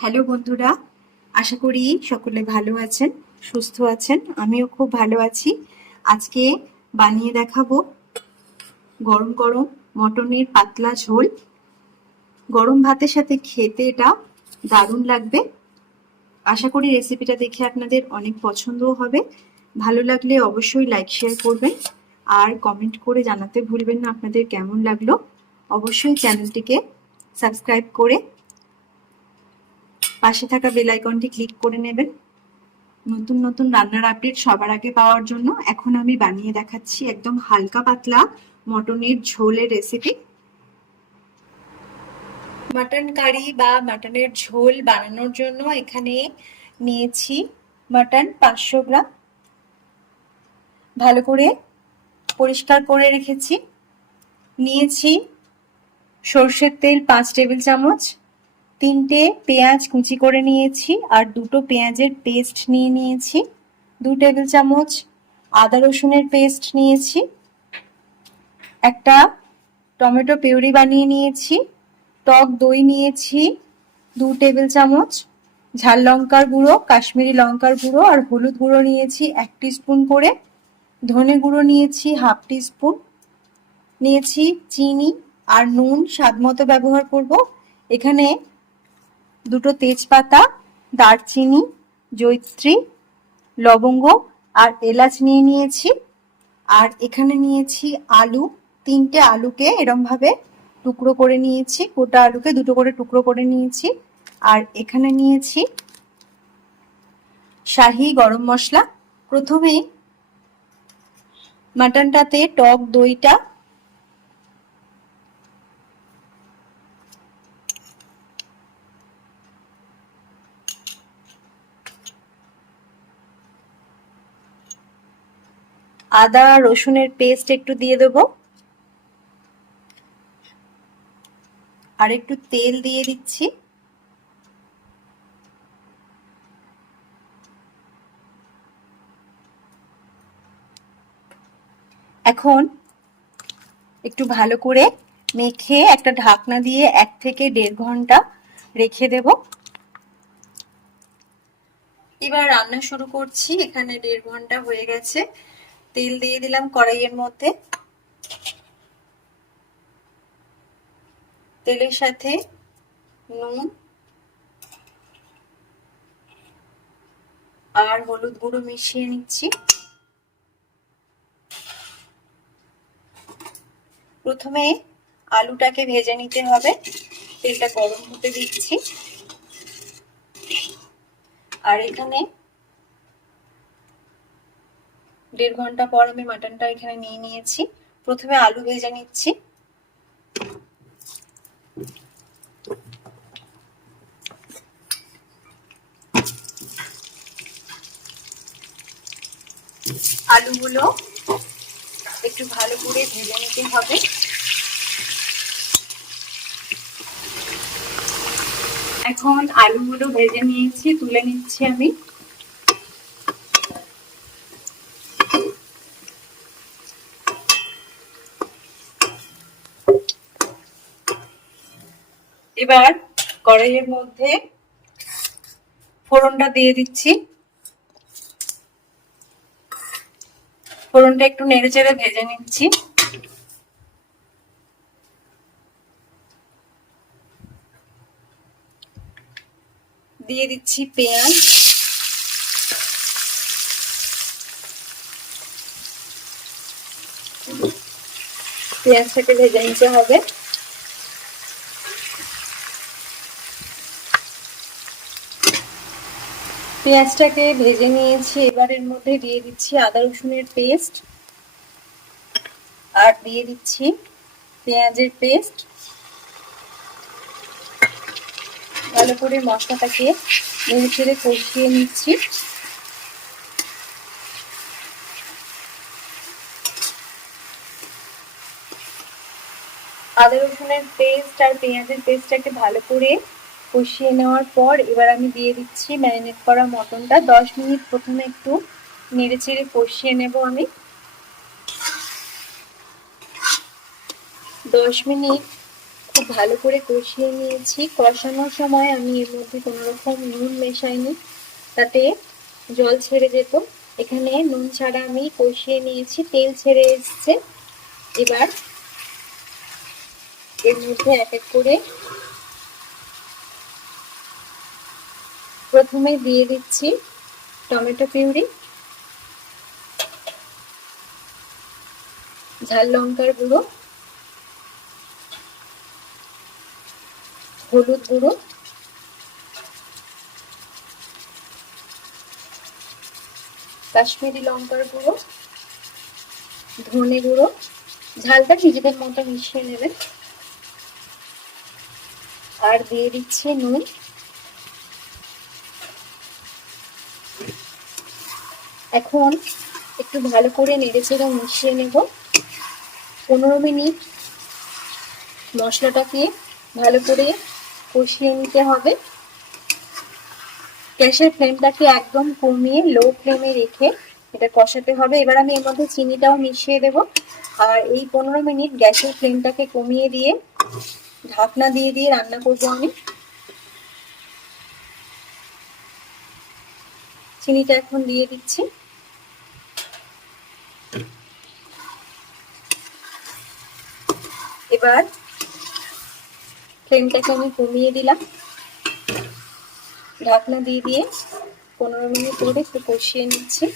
Hello বন্ধুরা, আশা করি সকলে ভালো আছেন, সুস্থ আছেন, আমিও খুব ভালো আছি। আজকে বানিয়ে দেখাবো গরম গরম মটনের পাতলা ঝোল। গরম ভাতের সাথে খেতে এটা দারুণ লাগবে। আশা করি রেসিপিটা দেখে আপনাদের অনেক পছন্দও হবে। ভালো লাগলে অবশ্যই লাইক, শেয়ার করবেন আর কমেন্ট করে জানাতে ভুলবেন না আপনাদের কেমন লাগল। অবশ্যই চ্যানেলটিকে সাবস্ক্রাইব করে পাশে থাকা বেল আইকনটি ক্লিক করে নেবেন। নতুন নতুন রান্নার আপডেট সবার আগে পাওয়ার জন্য এখন আমি বানিয়ে দেখাচ্ছি একদম হালকা পাতলা মটনের ঝোলের রেসিপি মাটন কারি বা মাটনের ঝোল বানানোর জন্য এখানে নিয়েছি মাটন পাঁচশো গ্রাম। ভালো করে পরিষ্কার করে রেখেছি। নিয়েছি সর্ষের তেল পাঁচ টেবিল চামচ। তিনটে পেঁয়াজ কুচি করে নিয়েছি আর দুটো পেঁয়াজের পেস্ট নিয়ে নিয়েছি। দু টেবিল চামচ আদা রসুনের পেস্ট নিয়েছি। একটা টমেটো পিউরি বানিয়ে নিয়েছি। টক দই নিয়েছি। দু টেবিল চামচ ঝাল লঙ্কার গুঁড়ো, কাশ্মীরি লঙ্কার গুঁড়ো আর হলুদ গুঁড়ো নিয়েছি এক স্পুন করে। ধনে গুঁড়ো নিয়েছি হাফ স্পুন নিয়েছি চিনি আর নুন স্বাদ মতো ব্যবহার করব। এখানে দুটো তেজপাতা, দারচিনি জৈত্রী লবঙ্গ আর এলাচ নিয়ে নিয়েছি। আর এখানে নিয়েছি আলু। তিনটে আলুকে এরমভাবে টুকরো করে নিয়েছি। গোটা আলুকে দুটো করে টুকরো করে নিয়েছি। আর এখানে নিয়েছি শাহি গরম মশলা। প্রথমেই মাটনটাতে টক দইটা আদা, রসুনের পেস্ট একটু দিয়ে দেবো। আর একটু তেল দিয়ে দিচ্ছি। এখন একটু ভালো করে মেখে একটা ঢাকনা দিয়ে এক থেকে দেড় ঘণ্টা রেখে দেব। এবার রান্না শুরু করছি। এখানে দেড় ঘণ্টা হয়ে গেছে। তেল দিয়ে দিলাম কড়াইয়ের মধ্যে। তেলের সাথে নুন আর হলুদ গুঁড়ো মিশিয়ে নিচ্ছি। প্রথমে আলুটাকে ভেজে নিতে হবে। তেলটা গরম হতে দিচ্ছি। আর এখানে দেড় ঘণ্টা পর আমি মাটনটা এখানে নিয়ে নিয়েছি। প্রথমে আলু ভেজে নিচ্ছি। আলুগুলো একটু ভালো করে ভেজে নিতে হবে। এখন আলুগুলো ভেজে নিয়েছি, তুলে নিচ্ছি আমি। এবার কড়াইয়ের মধ্যে ফোড়নটা দিয়ে দিচ্ছি। ফোড়নটা একটু নেড়ে চেড়ে ভেজে নিচ্ছি। দিয়ে দিচ্ছি পেঁয়াজ। পেঁয়াজটাকে ভেজে নিতে হবে। পেঁয়াজটাকে ভেজে নিয়েছি এবার এর মধ্যে দিয়ে দিচ্ছি আদা রসুনের পেস্ট। আর দিয়ে দিচ্ছি পেঁয়াজের পেস্ট। ভালো করে মশলাটাকে নেড়ে ছেড়ে কষিয়ে নিচ্ছি। আদা রসুনের পেস্ট আর পেঁয়াজের পেস্টটাকে ভালো করে কষিয়ে নেওয়ার পর এবার আমি দিয়ে দিচ্ছি ম্যারিনেট করা মটনটা। দশ মিনিট প্রথমে একটু নেড়ে চেড়ে কষিয়ে নেব আমি। দশ মিনিট খুব ভালো করে কষিয়ে নিয়েছি। কষানোর সময় আমি এর মধ্যে কোনো রকম নুন মেশাইনি, তাতে জল ছেড়ে যেত। এখানে নুন ছাড়া আমি কষিয়ে নিয়েছি, তেল ছেড়ে এসছে। এবার এর মধ্যে এক এক করে প্রথমে দিয়ে দিচ্ছি টমেটো পিউরি, ঝাল লঙ্কার গুঁড়ো, হলুদ গুঁড়ো, কাশ্মীরি লঙ্কার গুঁড়ো, ধনে গুঁড়ো, ঝালটা নিজেদের মতো মিশিয়ে নেবেন। আর দিয়ে দিচ্ছি নুন। এখন একটু ভালো করে নেড়ে চেড়ে মিশিয়ে নেব। পনেরো মিনিট মশলাটাকে ভালো করে কষিয়ে নিতে হবে। গ্যাসের ফ্লেমটাকে একদম কমিয়ে লো ফ্লেমে রেখে এটা কষাতে হবে। এবার আমি এর মধ্যে চিনিটাও মিশিয়ে দেব। আর এই পনেরো মিনিট গ্যাসের ফ্লেমটাকে কমিয়ে দিয়ে ঢাকনা দিয়ে দিয়ে রান্না করব আমি। চিনিটা এখন দিয়ে দিচ্ছি। এবার ফ্লেমটাকে আমি কমিয়ে দিলাম। ঢাকনা দিয়ে দিয়ে পনেরো মিনিট ধরে একটু কষিয়ে নিচ্ছি।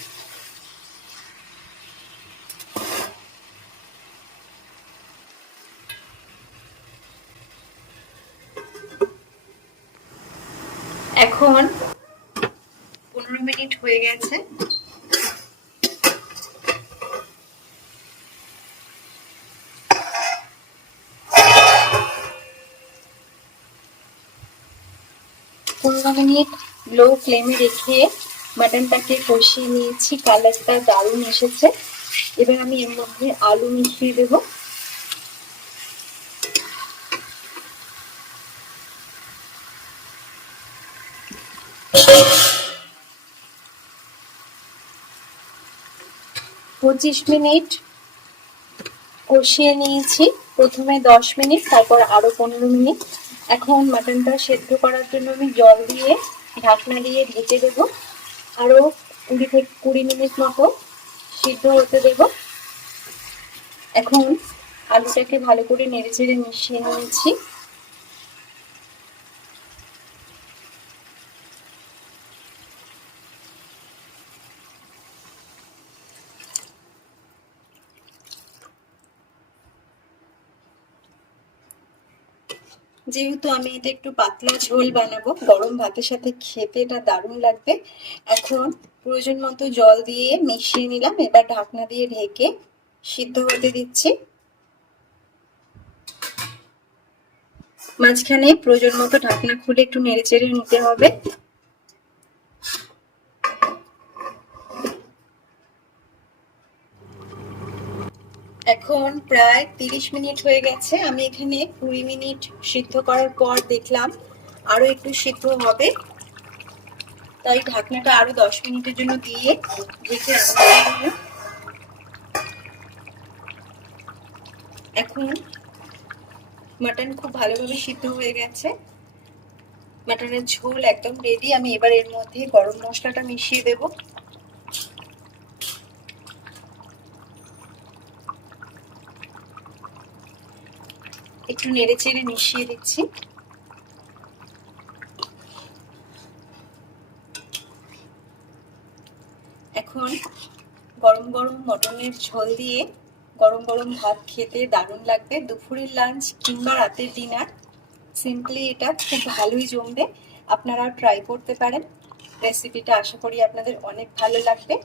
এখন পনেরো মিনিট হয়ে গেছে। পনেরো মিনিট লো ফ্লেমে রেখে মাটনটাকে কষিয়ে নিয়েছি কালারটা দারুণ এসেছে। এবার আমি এর মধ্যে আলু মিশিয়ে দেবো। পঁচিশ মিনিট কষিয়ে নিয়েছি। প্রথমে দশ মিনিট, তারপর আরও পনেরো মিনিট। এখন মাটনটা সেদ্ধ করার জন্য আমি জল দিয়ে ঢাকনা দিয়ে ঢেকে দেবো। আরও কুড়ি থেকে কুড়ি মিনিট মতো সিদ্ধ হতে দেব। এখন আলুটাকে ভালো করে নেড়ে চেড়ে মিশিয়ে নিয়েছি। যেহেতু আমি এটা একটু পাতলা ঝোল বানাবো, গরম ভাতের সাথে খেতে এটা দারুণ লাগবে। এখন প্রয়োজন মতো জল দিয়ে মিশিয়ে নিলাম, এবার ঢাকনা দিয়ে ঢেকে সিদ্ধ হতে দিচ্ছি। মাঝখানে প্রয়োজন মতো ঢাকনা খুলে একটু নেড়ে চেড়ে নিতে হবে। এখন প্রায় তিরিশ মিনিট হয়ে গেছে। আমি এখানে কুড়ি মিনিট সিদ্ধ করার পর দেখলাম আরও একটু সিদ্ধ হবে। তাই ঢাকনাটা আরও দশ মিনিটের জন্য দিয়ে ঢেকে এখন মাটন খুব ভালোভাবে সিদ্ধ হয়ে গেছে। মাটনের ঝোল একদম রেডি আমি এবার এর মধ্যে গরম মশলাটা মিশিয়ে দেবো। একটু নেড়ে চেড়ে মিশিয়ে দিচ্ছি। এখন গরম গরম মটনের ঝোল দিয়ে গরম গরম ভাত খেতে দারুণ লাগবে। দুপুরের লাঞ্চ কিংবা রাতের ডিনার সিম্পলি এটা খুব ভালোই জমবে। আপনারা ট্রাই করতে পারেন। রেসিপিটা আশা করি আপনাদের অনেক ভালো লাগবে।